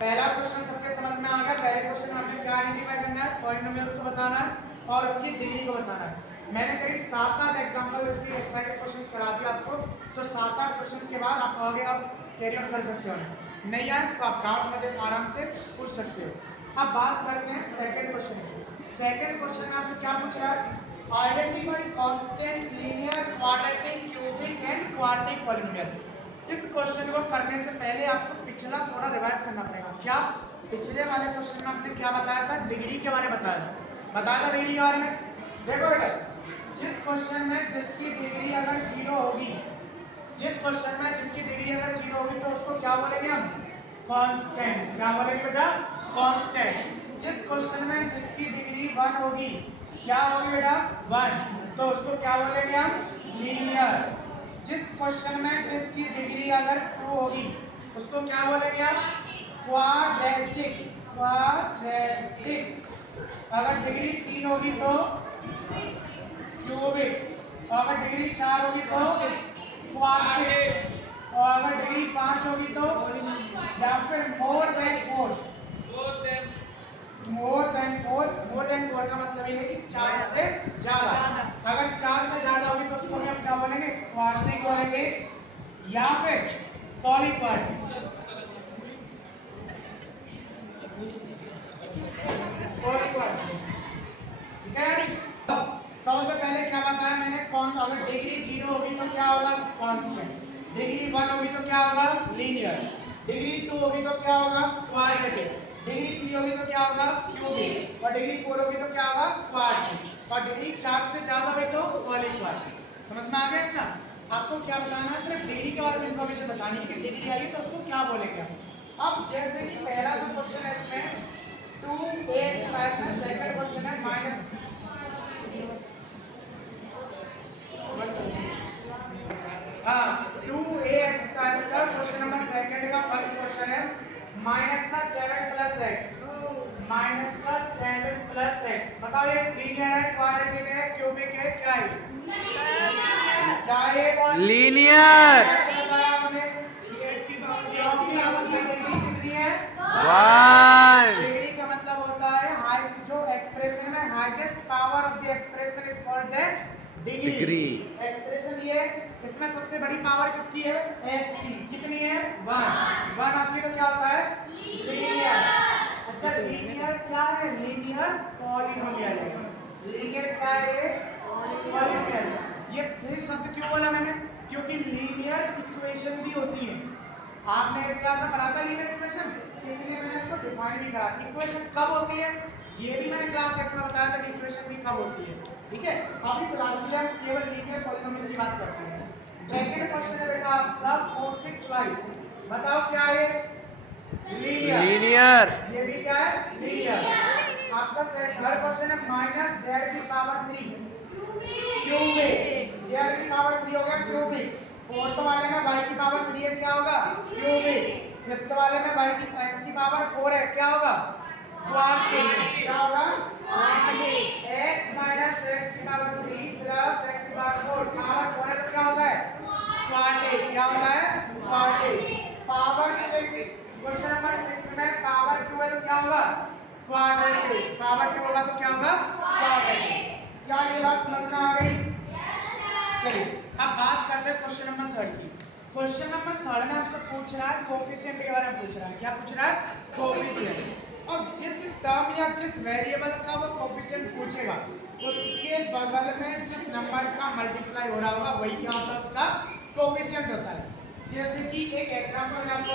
पहला क्वेश्चन सबके समझ में आ गया। पहले क्वेश्चन में आपने क्या आइडेंटिफाई करना है, पॉलिनोमियल्स को बताना है और उसकी डिग्री को बताना है। मैंने करीब 7-8 एग्जांपल उसकी एक्सरसाइज क्वेश्चंस करा दिया आपको, तो 7-8 क्वेश्चंस के बाद आप आगे आप कैरी ऑन कर सकते हो। नहीं आए तो आप डाउट मुझे आराम से पूछ सकते हो। अब बात करते हैं सेकंड क्वेश्चन की। सेकंड क्वेश्चन में आपसे क्या पूछ रहा है, identify constant, linear, quadratic, cubic and quadric polynomial. इस क्वेश्चन को करने से पहले आपको पिछला थोड़ा रिवाइज करना पड़ेगा। क्या पिछले वाले क्वेश्चन में आपने क्या बताया था, डिग्री के बारे में बताया था डिग्री के बारे में। देखो बेटा, जिस क्वेश्चन में जिसकी डिग्री अगर 0 होगी, जिस क्वेश्चन में जिसकी डिग्री अगर 0 होगी तो उसको क्या बोलेंगे हम, कांस्टेंट। क्या बोलेंगे बेटा, कांस्टेंट। जिस क्वेश्चन में जिसकी डिग्री 1 होगी, क्या होगी बेटा 1, तो उसको क्या बोलेंगे हम, लीनियर। जिस क्वेश्चन में जिसकी डिग्री अगर 2 होगी उसको क्या बोलेंगे हम, क्वाड्रेटिक। क्वाड्रेटिक। अगर डिग्री 3 होगी तो क्यूबिक, और अगर डिग्री 4 होगी तो क्वाड्रिक, और अगर डिग्री 5 होगी तो, या फिर मोर देन 4। मोर देन 4 का मतलब ये है कि 4 से ज्यादा। अगर 4 से ज्यादा होगी तो उसको हम क्या बोलेंगे, क्वाड्रिक बोलेंगे या फिर पॉलीक्वाड्रिक। ठीक है यानी सबसे पहले क्या बताया मैंने, कौन अगर डिग्री 0 होगी तो क्या होगा, कांस्टेंट। डिग्री 1 होगी तो क्या होगा, लीनियर। डिग्री 2 होगी तो क्या होगा, क्वाड्रेटिक। डिग्री 3 होगी तो क्या होगा, क्यूबिक। और डिग्री 4 होगी तो क्या होगा, क्वाड्रिक। और डिग्री 4 से ज्यादा होगी तो पॉलीक्वाड्रिक। समझ में आ गया ना। आपको क्या बताना है, सिर्फ डिग्री के बारे में इंफॉर्मेशन बतानी है कि डिग्री आई तो उसको क्या बोलेंगे। अब जैसे कि पहला जो क्वेश्चन है इसमें 2a एक्सरसाइज में, सेकंड क्वेश्चन है माइनस, हाँ 2a एक्सरसाइज का क्वेश्चन नंबर सेकंड का फर्स्ट क्वेश्चन है माइनस का 7 प्लस x, माइनस का 7 प्लस x। बताओ ये लीनियर है, क्वाड्रेटिक है, क्यूबिक है, क्या है, क्या है, लीनियर। बताया हमने। डिग्री कितनी है, 1। डिग्री का मतलब होता है हाई, जो एक्सप्रेशन में highest power of the expression is called that degree. Expression ये, इसमें सबसे बड़ी पावर किसकी है, x की। कितनी है, 1 आती है तो क्या होता है, लीनियर। अच्छा लीनियर क्या है, लीनियर पॉलिनोमियल है। लीनियर क्या है, पॉलिनोमियल। ये शब्द क्यों बोला मैंने, क्योंकि लीनियर इक्वेशन भी होती है। आपने एक क्लास में पढ़ा था लीनियर इक्वेशन, इसलिए मैंने इसको डिफाइन भी करा। इक्वेशन कब होती है ये भी मैंने क्लास 8 में बताया था कि इक्वेशन भी कब होती है। ठीक है, अभी फिलहाल हम केवल लीनियर पॉलिनोमियल की बात करते हैं। सेकंड क्वेश्चन है बेटा आपका 4 6 5, बताओ क्या है, लीनियर। ये भी क्या है, लीनियर। आपका थर्ड क्वेश्चन है माइनस z की पावर 3 क्यूबिक। z की पावर 3 हो गया क्यूबिक। फोर्थ वाले में y की पावर 3 है, क्या होगा, क्यूबिक। फिफ्थ वाले में y की x की पावर 4 है, क्या होगा, क्वाड्रिक। क्या होगा, क्वाड्रिक। x माइनस x की पावर 3 प्लस x की पावर 4, पावर 4 है तो क्या होता है, क्वाड्रिक। क्या होता है, क्वाड्रिक। पावर 6, क्वेश्चन नंबर 6 में पावर 2 है तो क्या होगा, क्वाड्रेटिक। पावर 2 होगा तो क्या होगा, क्वाड्रेटिक। क्या ये बात समझ में आ गई। चलिए अब बात करते हैं क्वेश्चन नंबर 3 की। क्वेश्चन नंबर 3 में आपसे पूछ रहा है कोफिशिएंट के बारे में पूछ रहा है। क्या पूछ रहा है, कोफिशिएंट। अब जिस टर्म या जिस वेरिएबल का वो कोफिशिएंट पूछेगा उसके बगल में जिस नंबर का मल्टीप्लाई हो रहा होगा वही क्या होता है, उसका कोफिशिएंट होता है। जैसे कि एक एग्जांपल मैं आपको